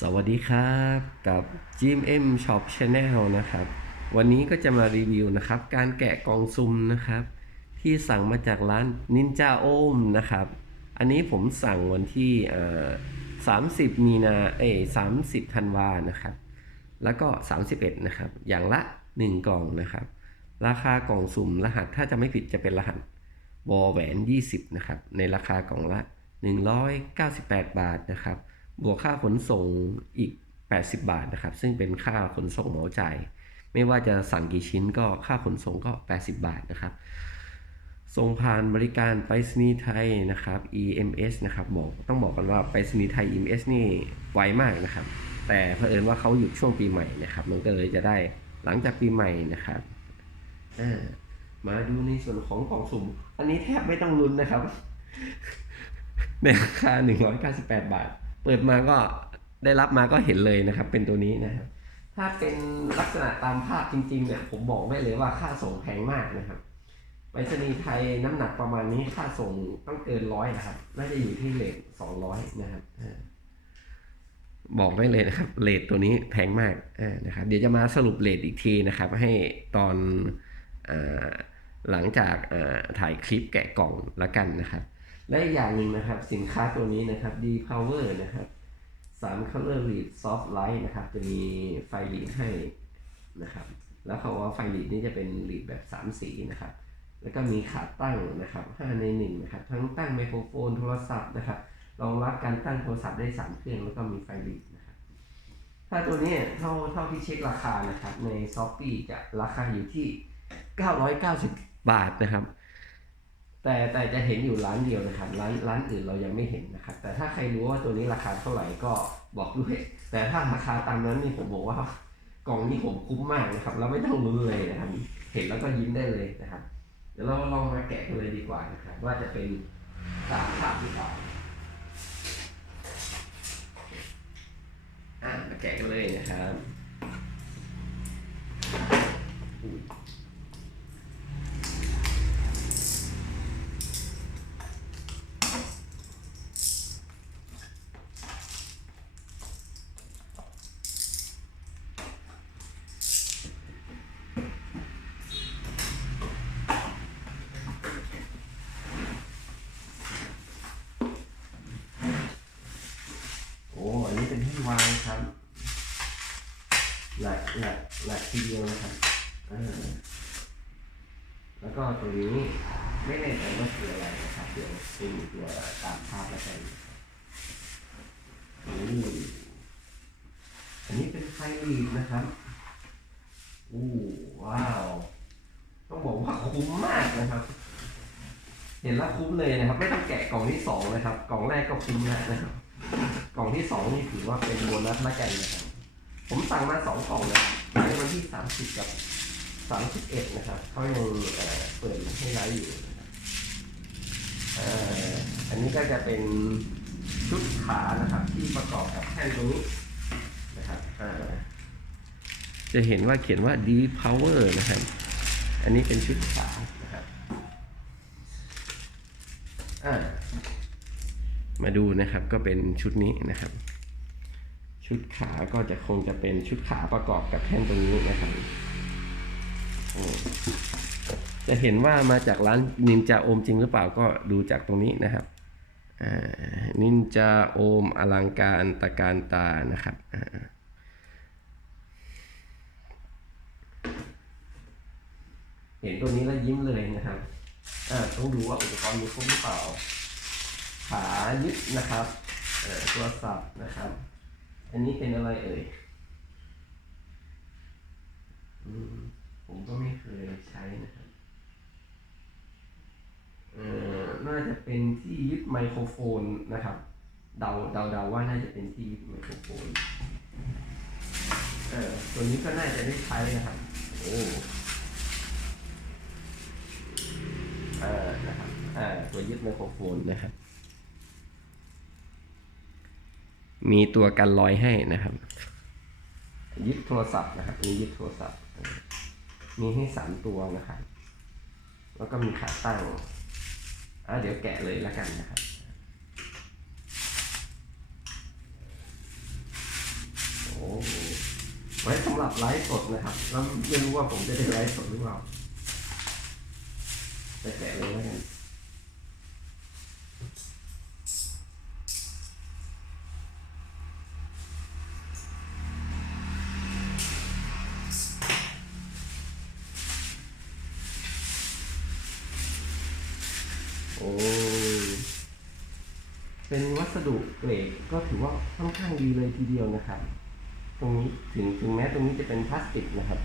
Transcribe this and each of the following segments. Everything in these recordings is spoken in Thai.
สวัสดีครับกับ GMM Shop Channel นะครับ วันนี้ก็จะมารีวิวนะครับ การแกะกล่องซุ่มนะครับ ที่สั่งมาจากร้าน Ninja Om นะครับ อันนี้ผมสั่งวันที่เอ่อ30มีนาเอ้ย30ธันวานะครับ แล้วก็ 31 นะครับ อย่างละ 1 กล่องนะครับ ราคากล่องสุ่มรหัสถ้าจะไม่ผิดจะเป็นรหัสวอแหวน 20 นะครับ ในราคากล่องละ 198 บาทนะครับ บวกค่าขนส่งอีก 80 บาทนะครับ ซึ่งเป็นค่าขนส่งเหมาจ่าย ไม่ว่าจะสั่งกี่ชิ้นก็ค่าขนส่งก็ 80 บาทนะครับ ส่งผ่านบริการไปรษณีย์ไทยนะครับ EMS นะครับบอกต้องบอกกันว่าไปรษณีย์ไทย EMS นี่ไวมากนะครับ แต่เผอิญว่าเขาหยุดช่วงปีใหม่นะครับ มันก็เลยจะได้หลังจากปีใหม่นะครับมาดูในส่วนของกล่องสุ่ม อันนี้แทบไม่ต้องลุ้นนะครับ ในราคา198 บาท เปิดมาก็ได้รับมาก็เห็นเลยนะครับ เป็นตัวนี้นะครับถ้าเป็นลักษณะตามภาพจริงๆเนี่ยผมบอกได้เลยว่าค่าส่งแพงมากนะครับไปรษณีย์ไทยน้ำหนักประมาณนี้ค่าส่งต้องเกินร้อยนะครับ น่าจะอยู่ที่เลทสองร้อยนะครับบอกได้เลยนะครับเลทตัวนี้แพงมากนะครับ เดี๋ยวจะมาสรุปเลทอีกทีนะครับ ให้ตอนอหลังจากถ่ายคลิปแกะกล่องละกันนะครับ และอีกอย่างหนึ่งนะครับ สินค้าตัวนี้นะครับ D Power นะครับ3 Color Lead Soft Light นะครับ จะมีไฟลีดให้นะครับ แล้วเขาว่าไฟลีดนี่จะเป็นลีดแบบ 3 สีนะครับ แล้วก็มีขาตั้งนะครับ5ใน1นะครับ ทั้งตั้งไมโครโฟนโทรศัพท์นะครับ รองรับการตั้งโทรศัพท์ได้ 3 เครื่อง แล้วก็มีไฟลีดนะครับ ถ้าตัวนี้เท่าเท่าที่เช็คราคานะครับ ใน s h อ p e e จะราคาอยู่ที่ 990 บาทนะครับ แต่แต่จะเห็นอยู่ร้านเดียวนะครับร้านร้านอื่นเรายังไม่เห็นนะครับแต่ถ้าใครรู้ว่าตัวนี้ราคาเท่าไหร่ก็บอกด้วย แต่ถ้าราคาตามนั้นนี่ผมบอกว่ากล่องนี้ผมคุ้มมากนะครับเราไม่ต้องลุ้นเลยนะครับเห็นแล้วก็ยิ้มได้เลยนะครับ เดี๋ยวเราลองมาแกะกันเลยดีกว่านะครับว่าจะเป็นตามภาพหรือเปล่าอะมาแกะกันเลยนะครับ หลักหลักหลักทีเดียวนะครับแล้วก็ตัวนี้ไม่แน่ใจว่าคืออะไรนะครับเดี๋ยวเป็นตัวตามภาพแล้วกันนี่อันนี้เป็นไฟลีดนะครับอู้ว้าว ต้องบอกว่าคุ้มมากนะครับ เห็นแล้วคุ้มเลยนะครับ ไม่ต้องแกะกล่องที่สองนะครับ กล่องแรกก็คุ้มแล้วนะครับ กล่องที่สองนี่ถือว่าเป็นโบนัสละกันนะครับ ผมสั่งมาสองกล่องนะในวันที่สามสิบกับสามสิบเอ็ดนะครับเขายังเปิดให้ไลฟ์อยู่อันนี้ก็จะเป็นชุดขานะครับ ที่ประกอบกับแท่นตรงนี้นะครับจะเห็นว่าเขียนว่า D Power นะครับ อันนี้เป็นชุดขานะครับอ่ามาดูนะครับก็เป็นชุดนี้นะครับ ชุดขาก็จะคงจะเป็นชุดขาประกอบกับแท่นตรงนี้นะครับจะเห็นว่ามาจากร้านนินจาโอมจริงหรือเปล่าก็ดูจากตรงนี้นะครับนินจาโอมอลังการตะการตานะครับเห็นตัวนี้แล้วยิ้มเลยนะครับต้องดูว่าอุปกรณ์มีครบหรือเปล่า ขายึดนะครับตัวสับนะครับ อันนี้เป็นอะไรเอ่ยผมก็ไม่เคยใช้นะครับเอ่อน่าจะเป็นที่ยึดไมโครโฟนนะครับ เดาเดาเดาว่าน่าจะเป็นที่ยึดไมโครโฟนเออตัวนี้ก็น่าจะได้ใช้นะครับ โอ้เออนะครับอ่าตัวยึดไมโครโฟนนะครับ มีตัวกันรอยให้นะครับ ยึดโทรศัพท์นะครับมียึดโทรศัพท์ มีให้สามตัวนะครับ แล้วก็มีขาตั้งอะเดี๋ยวแกะเลยแล้วกันนะครับโอ้ไว้สำหรับไลฟ์สดนะครับ แล้วไม่รู้ว่าผมจะได้ไลฟ์สดหรือเปล่าแต่แกะเลยแล้วกัน อ้เป็นวัสดุเกรดก็ถือว่าค่อนข้างดีเลยทีเดียวนะครับ ตรงนี้ถึงถึงแม้ตรงนี้จะเป็นพลาสติกนะครับ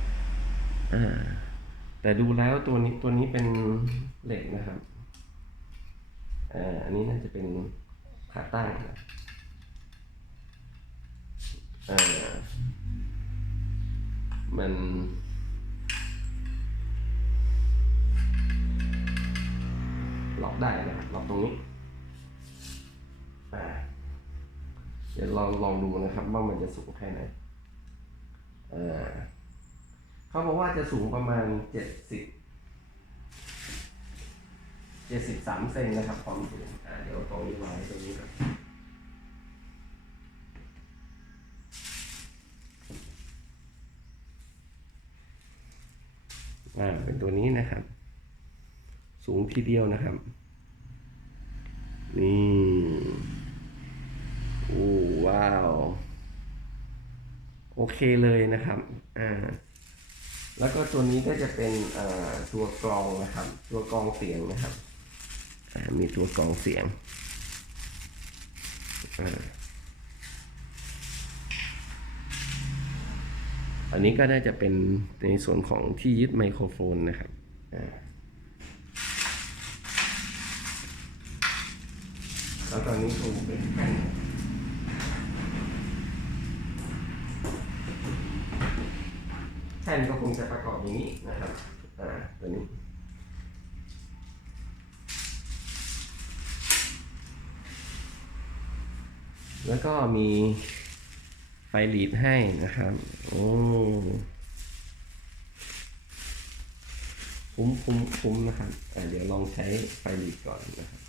อ่า แต่ดูแล้วตัวนี้ตัวนี้เป็นเหล็กนะครับ อ่า อันนี้น่าจะเป็นขาตั้งนะอ่า มัน ล็อกได้นะรับล็อกตรงนี้เดี๋ยวลองลองดูนะครับ ว่ามันจะสูงแค่ไหนอ่าเขาบอกว่าจะสูงประมาณเจ็ดสิบเจ็ดสิบสามเซนนะครับความสูงเดี๋ยวตรงนี้ไว้ตรงนี้ก่อนอ่าเป็นตัวนี้นะครับ สูงทีเดียวนะครับ นี่โอ้ว้าว โอเคเลยนะครับอ่าแล้วก็ตัวนี้ก็จะเป็นอ่าตัวกรองนะครับ ตัวกรองเสียงนะครับอ่ามีตัวกรองเสียงอันนี้ก็น่าจะเป็นในส่วนของที่ยึดไมโครโฟนนะครับอ่า แล้วตอนนี้คงเป็นแผ่นก็คงจะประกอบอย่างนี้นะครับอ่าตัวนี้แล้วก็มีไฟลีดให้นะครับ โอ้คุ้มคุ้มคุ้มนะครับอ่เดี๋ยวลองใช้ไฟลีดก่อนนะครับ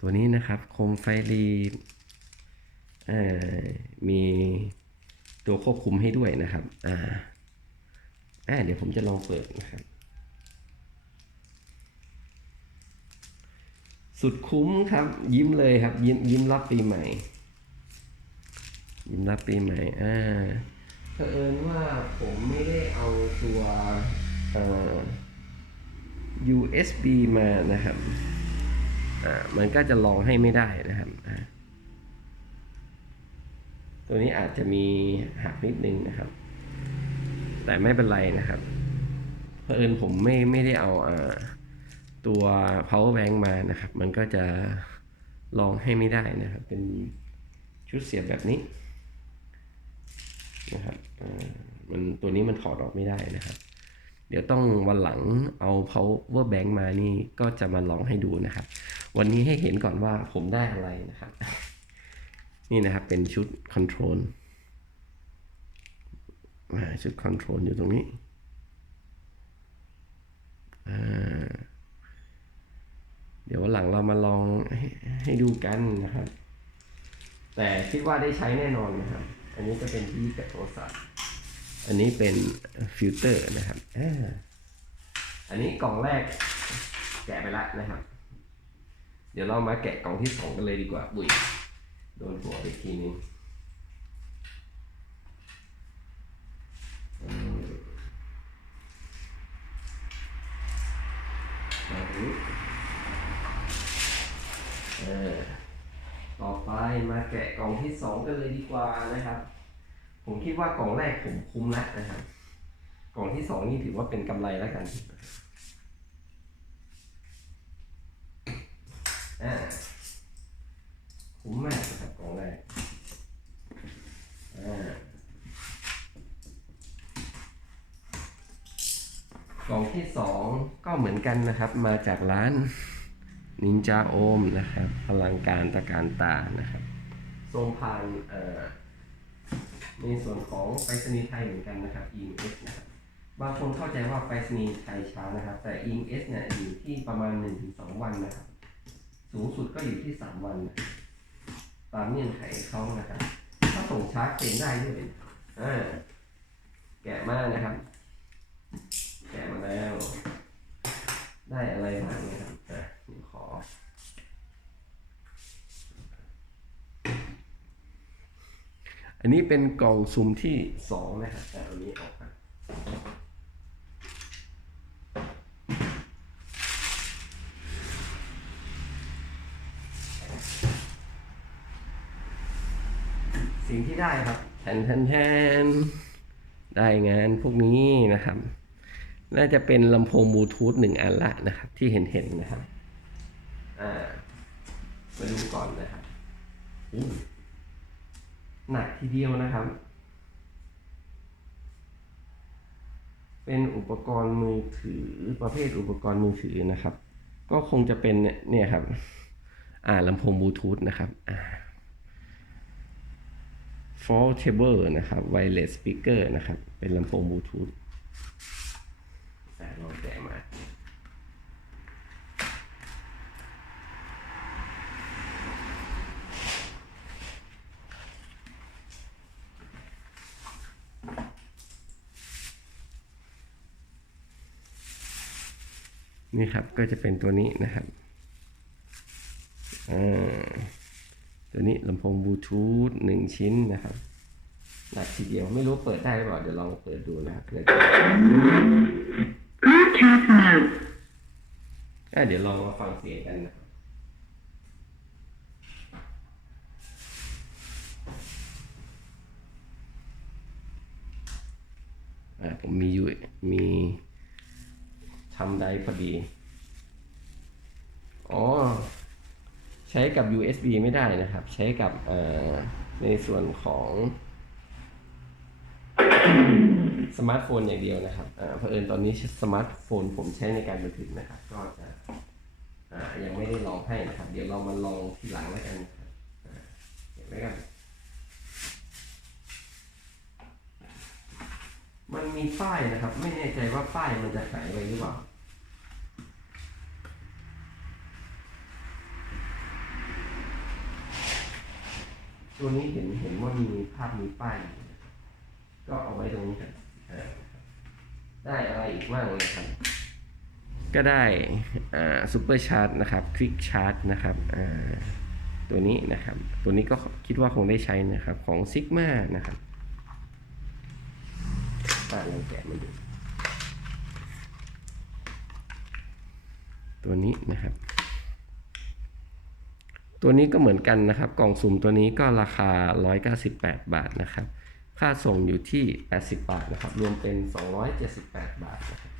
ตัวนี้นะครับโคมไฟลีดมีตัวควบคุมให้ด้วยนะครับ อ่าอ่าเดี๋ยวผมจะลองเปิดนะครับ สุดคุ้มครับ ยิ้มเลยครับ ยิ้มยิ้มรับปีใหม่ ยิ้มรับปีใหม่ อ่าเผอิญว่าผมไม่ได้เอาตัวเอ่อ USB มานะครับอ่ามันก็จะลองให้ไม่ได้นะครับ ตัวนี้อาจจะมีหักนิดนึงนะครับ แต่ไม่เป็นไรนะครับเพราะเอิญผมไม่ไม่ได้เอาอ่าตัว power bank มานะครับ มันก็จะลองให้ไม่ได้นะครับ เป็นชุดเสียบแบบนี้นะครับมันตัวนี้มันถอดออกไม่ได้นะครับ เดี๋ยวต้องวันหลังเอา power bank มานี่ก็จะมาลองให้ดูนะครับ วันนี้ให้เห็นก่อนว่าผมได้อะไรนะครับ นี่นะครับเป็นชุด control ชุด control อยู่ตรงนี้เดี๋ยววันหลังเรามาลองให้ให้ดูกันนะครับ แต่คิดว่าได้ใช้แน่นอนนะครับ อันนี้จะเป็นที่กับโทรศัพท์ อันนี้เป็นฟิลเตอร์นะครับอันนี้กล่องแรกแกะไปแล้วนะครับ เดี๋ยวเรามาแกะกล่องที่สองกันเลยดีกว่า บุยโดนหัวไปทีนึงนี้เออต่อไปมาแกะกล่องที่สองกันเลยดีกว่านะครับ ผมคิดว่ากล่องแรกผมคุ้มแล้วนะครับ กล่องที่สองนี่ถือว่าเป็นกำไรแล้วกันอ่าคุ้มมากนะครับกล่องแรกอ่ากล่องที่สองก็เหมือนกันนะครับ มาจากร้านนินจาโอมนะครับ พลังการตะการตานะครับทรงผ่านเอ่อ ในส่วนของไปรษณีย์ไทยเหมือนกันนะครับ EMS นะครับบางคนเข้าใจว่าไปรษณีย์ไทยช้านะครับ แต่ EMS เนี่ยอยู่ที่ประมาณ 1-2 วันนะครับ สูงสุดก็อยู่ที่ 3 วันนะตามเงื่อนไขเขานะครับ ถ้าส่งช้าเข็นได้ด้วยอ่าแกะมากนะครับ แกะมาแล้ว ได้อะไรบ้างนะครับอะผมขอ อันนี้เป็นกล่องซุ่มที่สองนะครับแต่อันนี้ออกมาสิ่งที่ได้ครับแทนแทนแทนได้งานพวกนี้นะครับ น่าจะเป็นลำโพงบลูทูธหนึ่งอันละนะครับ ที่เห็นเห็นนะครับ อ่า มาดูก่อนนะครับ หนักทีเดียวนะครับ เป็นอุปกรณ์มือถือประเภทอุปกรณ์มือถือนะครับ ก็คงจะเป็นเนี่ยครับ อ่าลำโพงบลูทูธนะครับอ่า Foldable นะครับ Wireless Speaker นะครับ เป็นลำโพงบลูทูธอะลองแกะมา นี่ครับก็จะเป็นตัวนี้นะครับอ่าตัวนี้ลำโพงบลูทูธหนึ่งชิ้นนะครับหนักทีเดียวไม่รู้เปิดได้หรือเปล่าเดี๋ยวลองเปิดดูนะครับเผื่อจะเดี๋ยวลองมาฟังเสียงกันนะครับอ่าผมมีอยู่มี ทำได้พอดี อ๋อ ใช้กับ USB ไม่ได้นะครับ ใช้กับในส่วนของ สมาร์ทโฟนอย่างเดียวนะครับอ่าเผอิญตอนนี้สมาร์ทโฟนผมใช้ในการบันทึกนะครับ ก็จะยังไม่ได้ลองให้นะครับ เดี๋ยวเรามาลองทีหลังแล้วกันนะครับอ่าเห็นไหมกัน มันมีป้ายนะครับ ไม่แน่ใจว่าป้ายมันจะหายไปหรือเปล่าตัวนี้เห็นเห็นว่ามีภาพมีป้ายก็เอาไว้ตรงนี้กันได้อะไรอีกบ้างนะครับ ก็ได้อ่าซูเปอร์ชาร์จนะครับคลิกชาร์จนะครับอ่าตัวนี้นะครับ ตัวนี้ก็คิดว่าคงได้ใช้นะครับของซิกมานะครับ อ่าลองแกะมาดูตัวนี้นะครับ ตัวนี้ก็เหมือนกันนะครับ กล่องสุ่มตัวนี้ก็ราคา 198 บาทนะครับ ค่าส่งอยู่ที่ 80 บาทนะครับ รวมเป็น 278 บาทนะครับ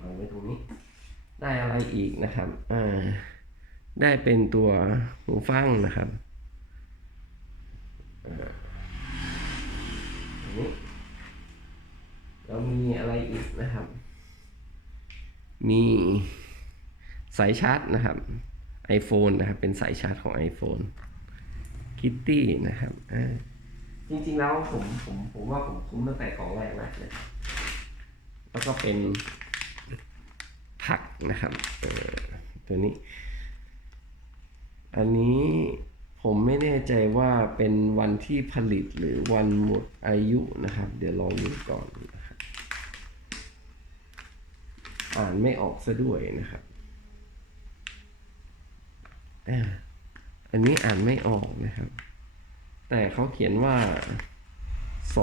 วางไว้ตรงนี้ ได้อะไรอีกนะครับ อ่า ได้เป็นตัวหูฟังนะครับ นนี้แล้วมีอะไรอีกนะครับ มีสายชาร์จนะครับ iPhone นะครับ เป็นสายชาร์จของ iPhone Kitty นะครับอ่าจริงๆแล้วผมผมผมว่าผมคุ้มตั้งแต่กล่องแรกนะเลยแล้วก็เป็นผักนะครับเอ่อตัวนี้ อันนี้ ผมไม่แน่ใจว่าเป็นวันที่ผลิตหรือวันหมดอายุนะครับ เดี๋ยวลองดูก่อนนะครับอ่านไม่ออกซะด้วยนะครับอันนี้อ่านไม่ออกนะครับ แต่เขาเขียนว่า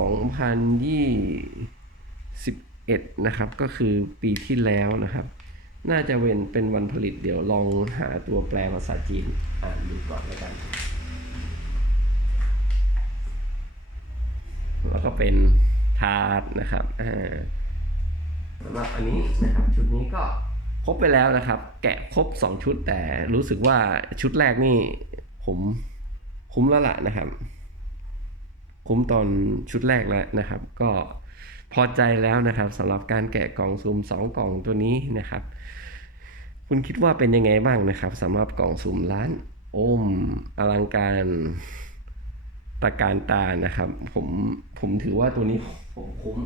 2021 นะครับ ก็คือปีที่แล้วนะครับ น่าจะเว้นเป็นวันผลิตเดี๋ยวลองหาตัวแปลภาษาจีนอ่านดูก่อนแล้วกัน แล้ว ก็เป็นทาร์ตนะครับสำหรับอันนี้นะครับชุดนี้ก็ครบไปแล้วนะครับ แกะครบ 2 ชุดแต่รู้สึกว่าชุดแรกนี่ผมคุ้มแล้วล่ะนะครับ คุ้มตอนชุดแรกแล้วนะครับ ก็พอใจแล้วนะครับสำหรับการแกะกล่องซูม 2 กล่องตัวนี้นะครับ คุณคิดว่าเป็นยังไงบ้างนะครับสำหรับกล่องซูมร้าน โอมอลังการ ตะการตานะครับ ผมผมถือว่าตัวนี้ผมคุ้ม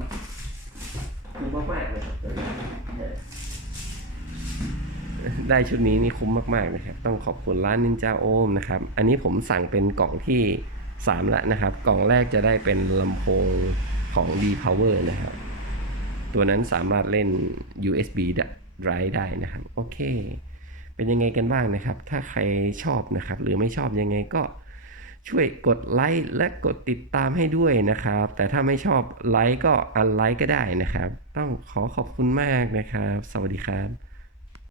คุ้มมากๆนะครับได้ชุดนี้นี่คุ้มมากๆนะครับ ต้องขอบคุณร้านนินจาโอมนะครับ อันนี้ผมสั่งเป็นกล่องที่สามล้วนะครับ กล่องแรกจะได้เป็นลำโพงของ D Power นะครับ ตัวนั้นสามารถเล่น USB drive ได้นะครับ โอเค เป็นยังไงกันบ้างนะครับ ถ้าใครชอบนะครับ หรือไม่ชอบยังไงก็ ช่วยกดไลค์และกดติดตามให้ด้วยนะครับ แต่ถ้าไม่ชอบไลค์ก็อันไลค์ก็ได้นะครับ ต้องขอขอบคุณมากนะครับ สวัสดีครับ